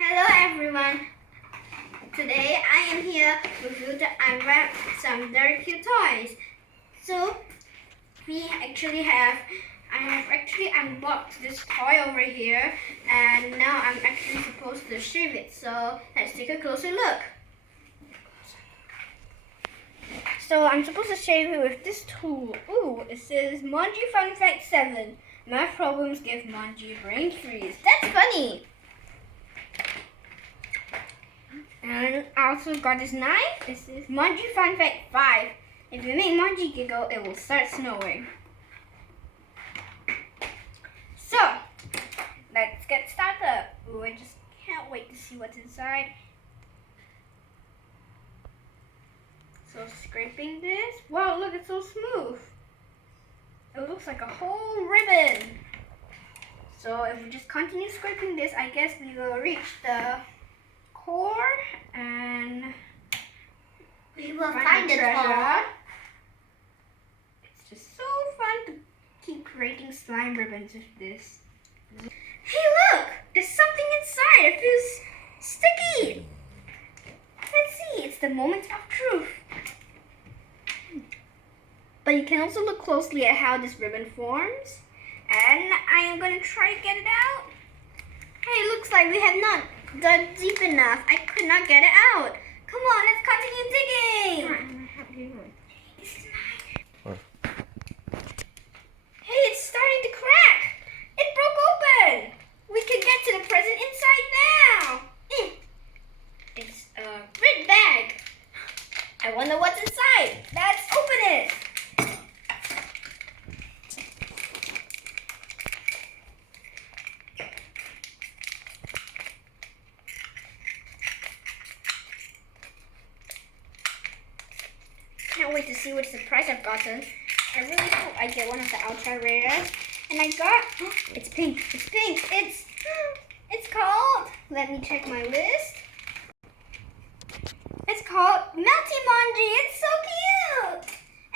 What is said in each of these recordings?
Hello everyone. Today I am here with you to unwrap some very cute toys. So I have actually unboxed this toy over here, and now I'm actually supposed to shave it. So let's take a closer look. So I'm supposed to shave it with this tool. Ooh, it says Monji Fun Fact 7. Math problems give Monji brain freeze. That's funny. And I also got this knife. This is Monji Fun Fact 5. If you make Monji giggle, it will start snowing. So, let's get started. Ooh, I just can't wait to see what's inside. So scraping this. Wow, look, it's so smooth. It looks like a whole ribbon. So if we just continue scraping this, I guess we will reach the core and we will find the treasure. It's just so fun to keep creating slime ribbons with this. Hey look! There's something inside. It feels sticky. Let's see. It's the moment of truth. But you can also look closely at how this ribbon forms. And I am going to try to get it out. Hey, looks like we have not dug deep enough. I could not get it out. Come on, let's continue digging. This is mine. Hey, it's starting to crack. It broke open. We can get to the present inside now. It's a red bag. I wonder what's inside. Let's open it. Can't wait to see what surprise I've gotten. I really hope I get one of the ultra rares. And I got, it's pink. It's pink. It's called, let me check my list. It's called Melty Monji. It's so cute.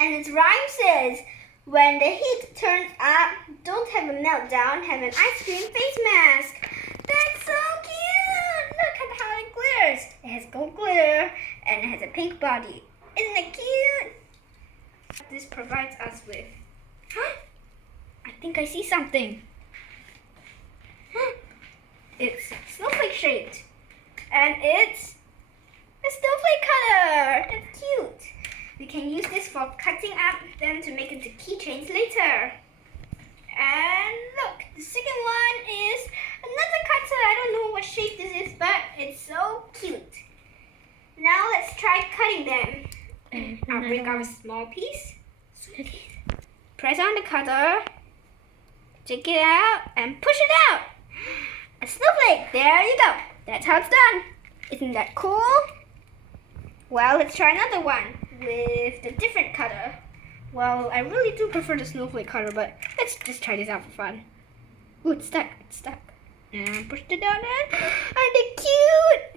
And its rhyme says, when the heat turns up, don't have a meltdown, have an ice cream face mask. That's so cute. Look at how it glitters. It has gold glitter and it has a pink body. Isn't it cute? This provides us with, I think I see something. It's snowflake shaped. And it's a snowflake cutter. That's cute. We can use this for cutting up them to make into keychains later. And look, the second one is another cutter. I don't know what shape this is, but it's so cute. Now let's try cutting them. I'll bring out a small piece. Press on the cutter. Take it out and push it out. A snowflake. There you go. That's how it's done. Isn't that cool? Well, let's try another one with the different cutter. Well, I really do prefer the snowflake cutter, but let's just try this out for fun. Ooh, it's stuck. It's stuck. And push it down and aren't they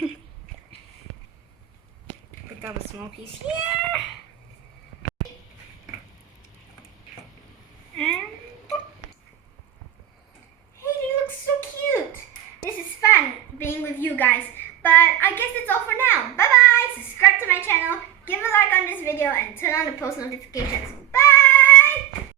cute? Pick up a small piece here. And hey, they look so cute. This is fun being with you guys. But I guess that's all for now. Bye bye. Subscribe to my channel, give a like on this video, and turn on the post notifications.